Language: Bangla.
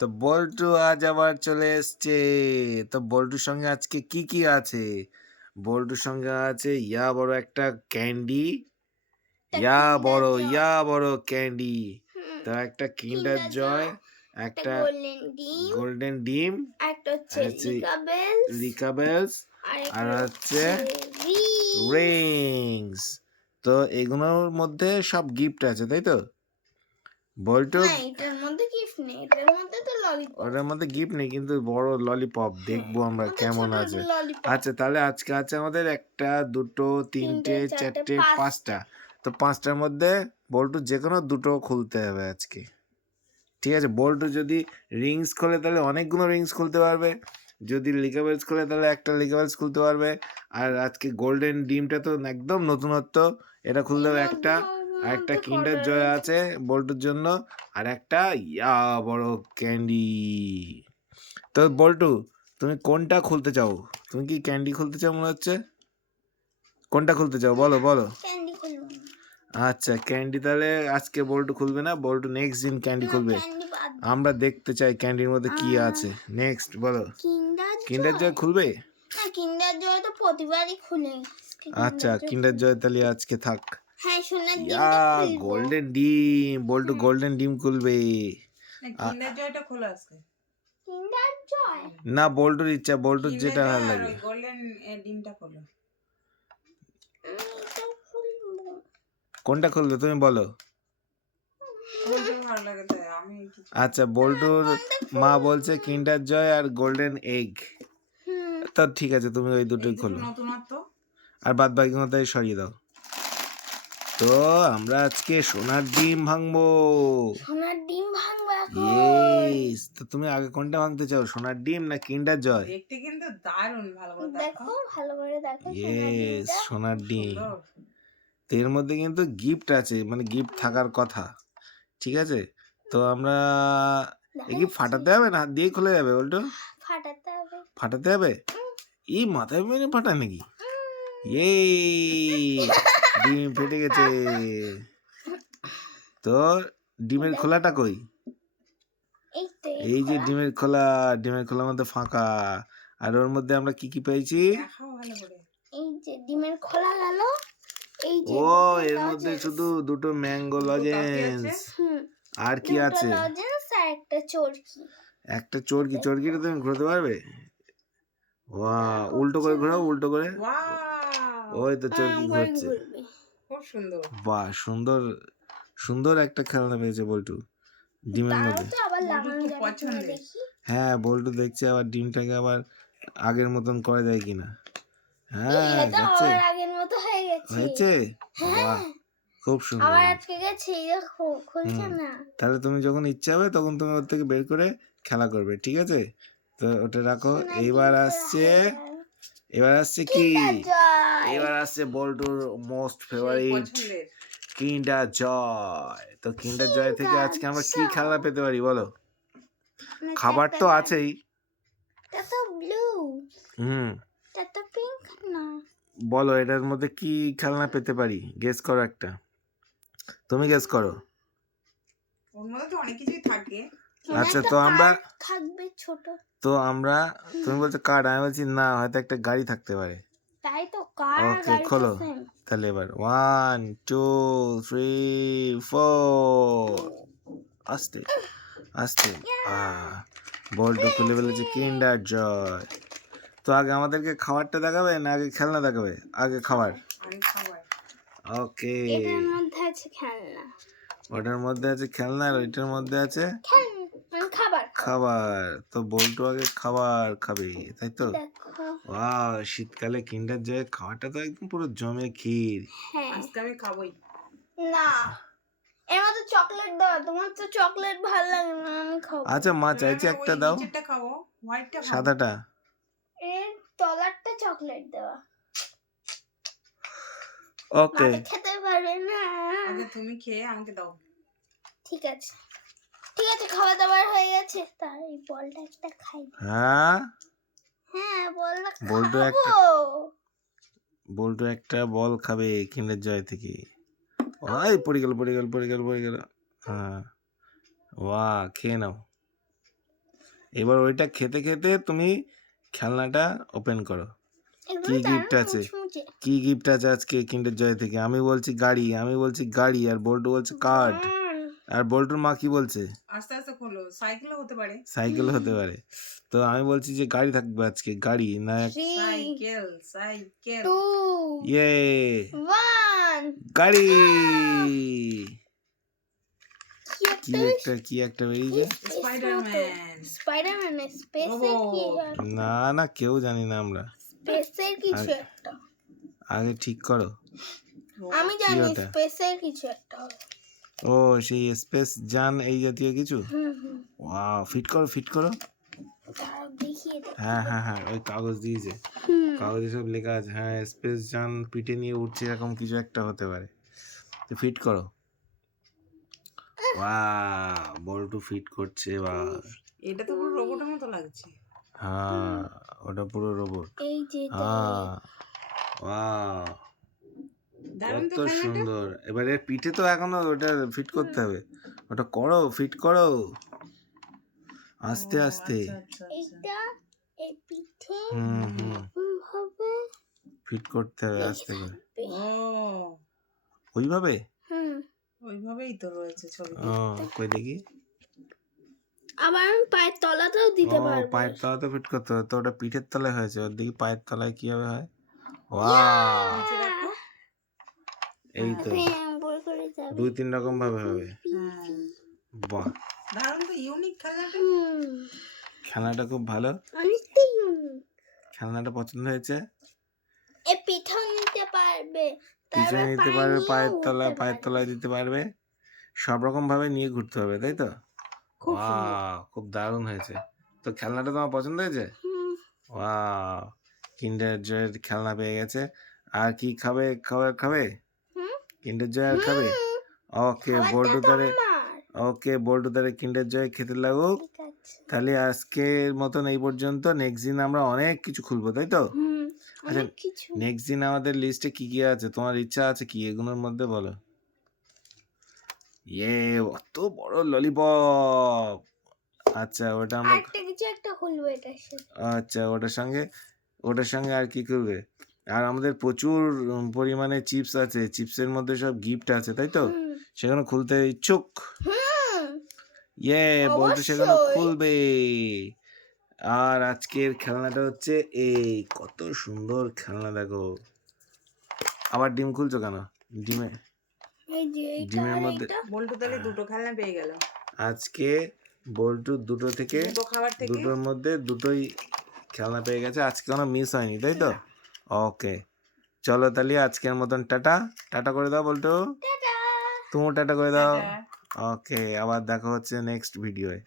তো বল্টু আজ আবার চলে এসছে। তো বল্টুর সঙ্গে আজকে কি কি আছে? বল্টুর সঙ্গে আছে ইয়া বড় একটা ক্যান্ডি, ইয়া বড় ক্যান্ডি, তো একটা কিন্ডার জয়, একটা গোল্ডেন ডিম, হচ্ছে লিকাবেলস, আর হচ্ছে রিংস। তো এগুলোর মধ্যে সব গিফট আছে, তাই তো? বল্টু এটার মধ্যে গিফট নেই, এটার মধ্যে তো ললিপপ। ওটার মধ্যে গিফট নেই, কিন্তু বড় ললিপপ দেখবো আমরা কেমন আছে। আচ্ছা, তাহলে আজকে আছে আমাদের একটা, দুটো, তিনটে, চারটে, পাঁচটা। তো পাঁচটার মধ্যে বল্টু যে কোনো দুটো খুলতে হবে আজকে, ঠিক আছে? বল্টু যদি রিংস খোলে তাহলে অনেকগুলো রিংস খুলতে পারবে, যদি লিকাবেলস খোলে তাহলে একটা লিকাবেলস খুলতে পারবে। আর আজকে গোল্ডেন ডিমটা তো একদম নতুনত্ব, এটা খুলতে হবে একটা। আর একটা কিন্ডার জয় আছে বল্টুর জন্য, আর একটা ইয়া বড় ক্যান্ডি। তো বল্টু, তুমি কোনটা খুলতে চাও? তুমি কি ক্যান্ডি খুলতে চাও মনে হচ্ছে? কোনটা খুলতে চাও বলো বলো? ক্যান্ডি খুলবো। আচ্ছা, ক্যান্ডি তাহলে আজকে বল্টু খুলবে না, বল্টু নেক্সট দিন ক্যান্ডি খুলবে। আমরা দেখতে চাই ক্যান্ডির মধ্যে কি আছে। নেক্সট বলো। কিন্ডার জয় খুলবে? না, কিন্ডার জয় তো প্রতিবারই খুলে। আচ্ছা, কিন্ডার জয় তাহলে আজকে থাক। হ্যাঁ, সোনার ইয়া ডিমটা খুলবো। গোল্ডেন ডিম, বল্টু গোল্ডেন ডিম খুলবে। কিন্ডার জয়টা খোলা আছে। কিন্ডার জয় না, বল্টুর ইচ্ছা, বল্টুর যেটা ভালো লাগে। গোল্ডেন ডিমটা খোলো। এটা খুলবো। কোনটা খুলবে তুমি বলো? কোনটা ভালো লাগে তাই আমি আচ্ছা, বল্টুর মা বলছে কিন্ডার জয় আর গোল্ডেন এগ। তো ঠিক আছে, তুমি ওই দুটোই খোলো, নতুনত্ব, আর বাদ বাকি তাই সরিয়ে দাও। তো আমরা আজকে সোনার ডিম ভাঙবো। সোনার ডিম ভাঙবো এখন। ইয়েস, তো তুমি আগে কোনটা ভাঙতে চাও, সোনার ডিম না কিন্ডার জয়? দেখতে কিন্তু দারুণ, ভালো করে দেখো, ভালো করে দেখো। ইয়েস, সোনার ডিম। সুন্দর। তো এর মধ্যে কিন্তু গিফট আছে, মানে গিফট থাকার কথা, ঠিক আছে? তো আমরা এই গিফট ফাটাতে হবে না, হাত দিয়ে খুলে যাবে বলতো? ফাটাতে হবে। ফাটাতে হবে? এই মাথায় মেরে ফাটা নাকি? ইয়ে, ডিম ফেটে গেছে। তো ডিমের খোলাটা কই? এই যে ডিমের খোলা, ডিমের খোলার মধ্যে ফাঁকা, আর ওর মধ্যে আমরা কি কি পেয়েছি? দেখাও ভালো করে। এই যে ডিমের খোলা গেল, এই যে ও এর মধ্যে শুধু দুটো ম্যাঙ্গো লজেন্স। আর কি আছে? লজেন্স আর একটা চরকি। একটা চরকি, চরকিটা তুমি ঘোরাতে পারবে? ওয়াও, উল্টো করে ঘোরাও, উল্টো করে। ওই তো চরকি ঘুরছে। খুব সুন্দর। বাহ, সুন্দর সুন্দর একটা খেলনা পেয়েছে বল্টু ডিমের মধ্যে। হ্যাঁ, বল্টু দেখছে আবার ডিমটাকে আবার আগের মতন করে দেয় কিনা। হ্যাঁ, যাচ্ছে, আগের মতো হয়ে গেছে। হয়েছে। বাহ, খুব সুন্দর। আবার আটকে গেছে, দেখো খুলছে না। তাহলে তুমি যখন ইচ্ছা হবে তখন তুমি ওর থেকে বের করে খেলা করবে, ঠিক আছে? তো ওটা রাখো। এবার আসছে কি? এবার আসছে বল্টুর মোস্ট ফেভারিট কিন্ডার জয়। তো কিন্ডার জয় থেকে আজকে আমরা কি খেলনা পেতে পারি বলো? খাবার তো আছেই। এটা তো ব্লু, এটা তো পিঙ্ক না। বলো এটার মধ্যে কি খেলনা পেতে পারি, গেস করো একটা, তুমি গেস করো। ওর মধ্যে তো অনেক কিছুই থাকে। আচ্ছা, তো আমরা থাকবে ছোট। তো আমরা, তুমি বলছো কার্ড, আমি বলছি না, হয়তো একটা গাড়ি থাকতে পারে। তাই তো, কার আর ওকে, গাড়ি খোলো সেম। তাহলে এবার 1 2 3 4, আস্তে আস্তে। বল্টু খুলে ফেলেছে কিন্ডার জয়। তো আগে আমাদেরকে খাবারটা দেখাবে না আগে খেলনা দেখাবে? আগে খাবার। ওকে, এটার মধ্যে আছে খেলনা, ওটার মধ্যে আছে খেলনা, আর ওইটার মধ্যে আছে খাবার। খাবার। তো বল্টু আগে খাবার খাবে, তাই তো? দেখো, ওয়াও, শীতকালে কিন্ডার জয় খাওয়াটা তো একদম পুরো জমে ক্ষীর। হ্যাঁ, আজকে আমি খাবোই না, এর মধ্যে চকলেট দাও, তোমার তো চকলেট ভালো লাগে না, আমি খাবো। আচ্ছা, মা চাইছে একটা দাও, নিচেরটা খাবো, হোয়াইটটা খাবো। সাদাটা। এর তলারটা চকলেট দেওয়া। ওকে, খেতে পারবে না। আগে তুমি খেয়ে আমাকে দাও। ঠিক আছে, ঠিক আছে, খাওয়া দাওয়ার হয়ে গেছে। তাই বলটা একটা খাই। হ্যাঁ, বলটা বল্টু খাবো। বল্টু একটা বল খাবে কিন্ডার জয় থেকে। ওই পড়ে গেল। হ্যাঁ, ওয়া, খেয়ে নাও। এবার ওইটা খেতে খেতে তুমি খেলনাটা ওপেন করো। এগুলো কি দারুণ gift আছে? মুচমুচে। কি গিফট আছে আজকে কিন্ডার জয় থেকে? আমি বলছি গাড়ি, আর বল্টু বলছে কার্ড। আর বল্টুর মা কি বলছে? আস্তে আস্তে খোলো, সাইকেলও হতে পারে। সাইকেল হতে পারে। তো আমি বলছি যে গাড়ি থাকবে আজকে, গাড়ি না 3, সাইকেল সাইকেল 2, ইয়ে 1 গাড়ি। কি একটা কি একটা বেরিয়েছে? স্পাইডারম্যান স্পাইডারম্যান স্পেসের কি Robot. না কেউ জানি না আমরা। স্পেসের কিছু একটা। আগে ঠিক করো। আমি জানি ওটা? স্পেসের কিছু একটা হবে। ও সেই স্পেস যান এই জাতীয় কিছু। ওয়াও, ফিট করো। দাঁড়াও দেখিয়ে দাও। হ্যাঁ ওই কাগজ দিয়েছে, কাগজে সব লেখা আছে। হ্যাঁ স্পেস যান পিঠে নিয়ে উঠছে, এরকম কিছু একটা হতে পারে। তো ফিট করো। ওয়াও, বল্টু ফিট করছে এবার। এটা তো পুরো রোবটের মতো লাগছে। হ্যাঁ ওটা পুরো রোবট। এই যে হ্যাঁ ওয়াও, দারুণ কত তো খেলনাটা। সুন্দর। এবারে পিঠে তো এখনো ওটা ফিট করতে হবে। ওটা করো, ফিট করো আস্তে ও, আস্তে। আচ্ছা। এইটা এই পিঠে হুম হবে। ফিট করতে হবে আস্তে করে। ও ওইভাবে? ওইভাবেই তো রয়েছে ছবিতে। ও কই দেখি। আবার আমি পায়ের তলাতেও দিতে ও পারবো। পায়ের তলাতে ফিট করতে হবে। তো ওটা পিঠের তলায় হয়েছে, ওর দেখি পায়ের তলায় কিভাবে হয়। ওয়াও, নিচে দেখো। এই তো বই করে যাবে। 2-3 রকম ভাবে হবে। হ্যাঁ বাহ, দারুণ তো ইউনিক খেলনাটা। খেলনাটা খুব ভালো। অনেকটাই ইউনিক। খেলনাটা পছন্দ হয়েছে। এ পিঠাও নিতে পারবে, পিছনে নিতে পারবে, পায়ের তলায় দিতে পারবে, সব রকম ভাবে নিয়ে ঘুরতে হবে, তাই তো? খুব সুন্দর। ওয়াও, খুব দারুণ হয়েছে। তো খেলনাটা তোমার পছন্দ হয়েছে? ওয়াও, কিন্ডার জয়ের খেলনা পেয়ে গেছে। আর কি খাবে? কিন্ডার জয় আর খাবে? ওকে বল্টু তারে কিন্ডার জয় খেতে লাগুক। তাহলে আজকের মতন এই পর্যন্ত। নেক্সট দিন আমরা অনেক কিছু খুলবো, তাই তো? আচ্ছা, কিছু নেক্সট দিন আমাদের লিস্টে কি আছে? তোমার ইচ্ছা আছে কি এগুলোর মধ্যে বলো? অত বড় ললিপপ। আচ্ছা ওটা আমরা, আরেকটা কিছু একটা খুলবো এটার সাথে। আচ্ছা ওটার সঙ্গে আর কি করবে? আর আমাদের প্রচুর পরিমাণে চিপস আছে, চিপসের মধ্যে সব গিফট আছে, তাই তো? সেগুলো খুলতে ইচ্ছুক? বল্টু সেগুলো অবশ্যই। খুলবে। আর আজকের খেলনাটা হচ্ছে এই, কত সুন্দর খেলনা দেখো। আবার ডিম খুলছো কেন? এই যে এইটা ডিমের আর মধ্যে এইটা। বল্টু তাহলে দুটো খেলনা পেয়ে গেল। আজকে বল্টু দুটো থেকে, দুটো খাবার থেকে। দুটোর মধ্যে দুটোই খেলনা পেয়ে গেছে। আজকে কোনো মিস হয়নি, তাই তো? ওকে, চলো তাহলে আজকের মতন টাটা করে দাও বল্টু। টাটা। তুমিও টাটা করে দাও। টাটা। ওকে, আবার দেখা হচ্ছে নেক্সট ভিডিওয়ে।